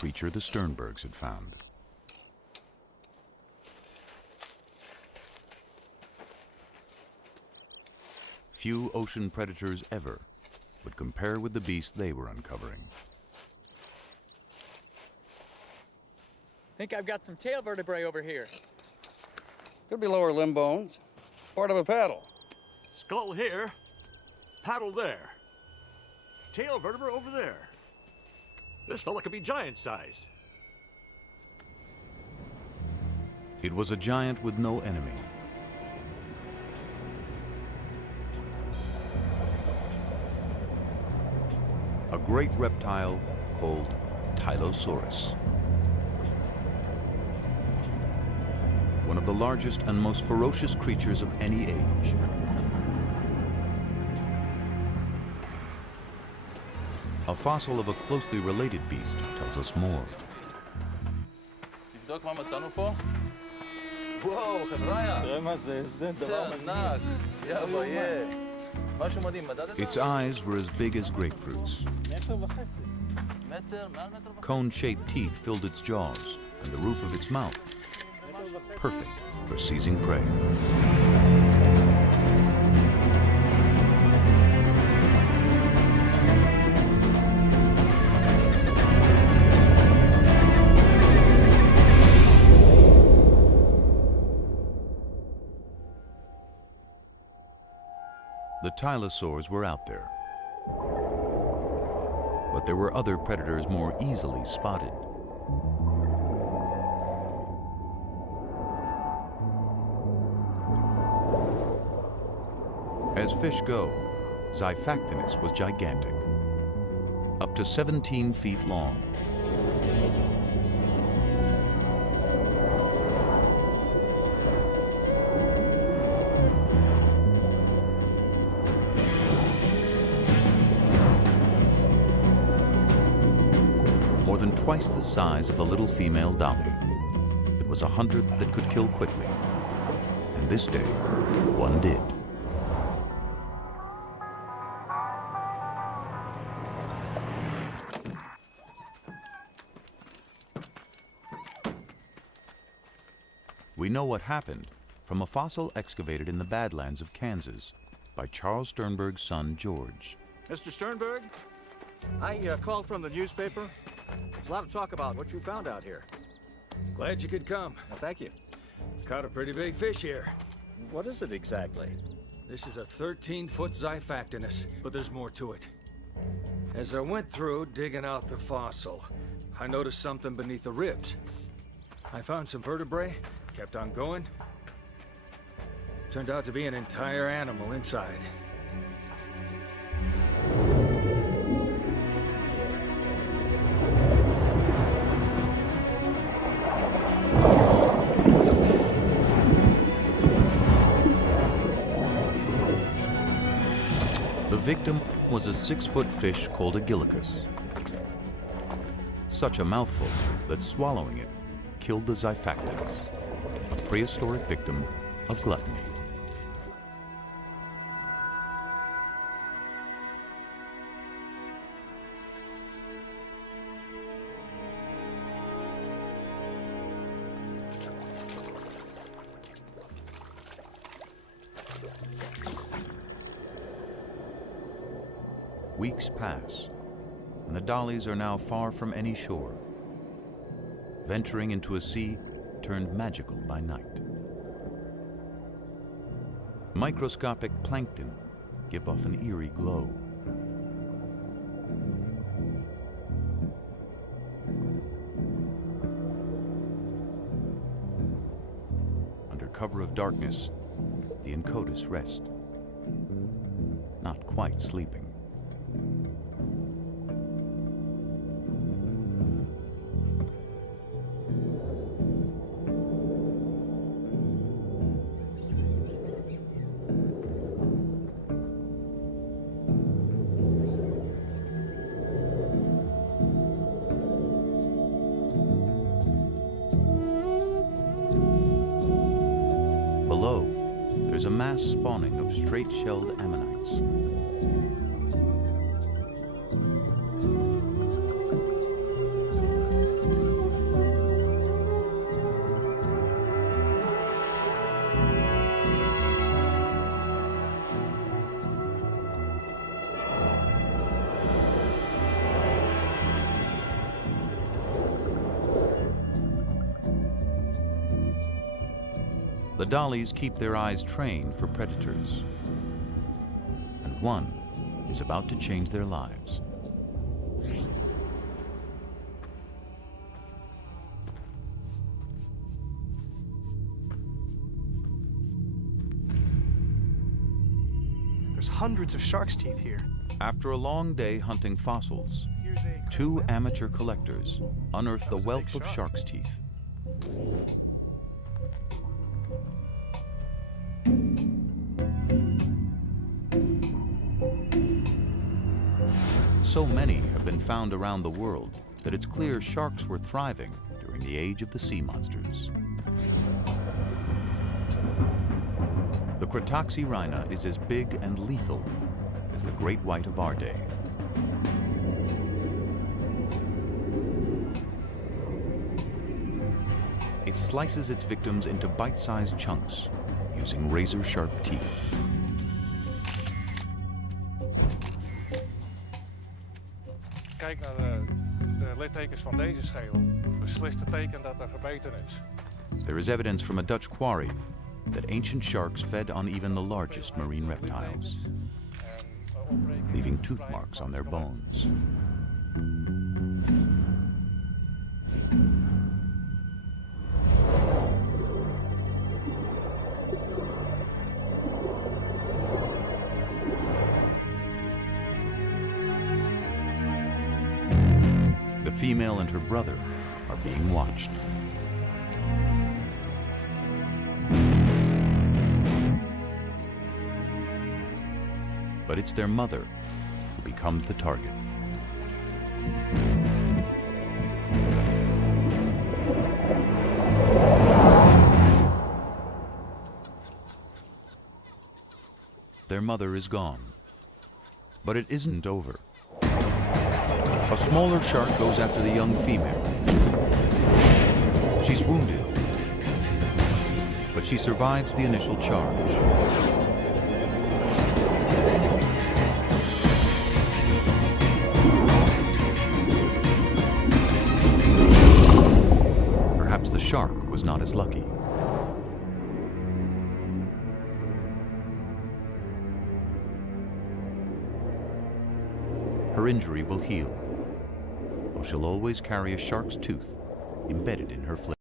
creature the Sternbergs had found. Few ocean predators ever would compare with the beast they were uncovering. Think I've got some tail vertebrae over here. Could be lower limb bones. Part of a paddle. Skull here, paddle there. Tail vertebra over there. This fella could be giant-sized. It was a giant with no enemy. A great reptile called Tylosaurus. One of the largest and most ferocious creatures of any age. A fossil of a closely related beast tells us more. תבדוק מה מצאנו פה? וואו, חבריה. תראה מה זה, איזה דבר זה ענק. יא ביה. משהו מדהים, מדדת? Its eyes were as big as grapefruits. מטר וחצי. מטר, מעל מטר וחצי. Cone-shaped teeth filled its jaws and the roof of its mouth. Perfect for seizing prey. The tylosaurs were out there. But there were other predators more easily spotted. As fish go, Xiphactinus was gigantic, up to 17 feet long. More than twice the size of the little female dolly. It was a hunter that could kill quickly, and this day, one did. We know what happened from a fossil excavated in the Badlands of Kansas by Charles Sternberg's son, George. Mr. Sternberg, I called from the newspaper. There's a lot of talk about what you found out here. Glad you could come. Well, thank you. Caught a pretty big fish here. What is it exactly? This is a 13-foot Xiphactinus, but there's more to it. As I went through digging out the fossil, I noticed something beneath the ribs. I found some vertebrae, kept on going. Turned out to be an entire animal inside. The victim was a 6-foot fish called a gillicus. Such a mouthful that swallowing it killed the Xiphactinus, a prehistoric victim of gluttony. Weeks pass, and the dollies are now far from any shore, venturing into a sea turned magical by night. Microscopic plankton give off an eerie glow. Under cover of darkness, the Encotus rest, not quite sleeping. Below, there's a mass spawning of straight-shelled ammonites. The dollies keep their eyes trained for predators. And one is about to change their lives. There's hundreds of shark's teeth here. After a long day hunting fossils, Here's a two amateur collectors unearth the was a wealth big of shark. shark's teeth. So many have been found around the world that it's clear sharks were thriving during the age of the sea monsters. The Cretaxirrhina is as big and lethal as the great white of our day. It slices its victims into bite-sized chunks using razor-sharp teeth. Kijk naar de littekens van deze schedel. Beslist het teken dat er gebeten is. There is evidence from a Dutch quarry that ancient sharks fed on even the largest marine reptiles, leaving tooth marks on their bones. The female and her brother are being watched. But it's their mother who becomes the target. Their mother is gone. But it isn't over. A smaller shark goes after the young female. She's wounded, but she survives the initial charge. Perhaps the shark was not as lucky. Her injury will heal, though she'll always carry a shark's tooth embedded in her flesh.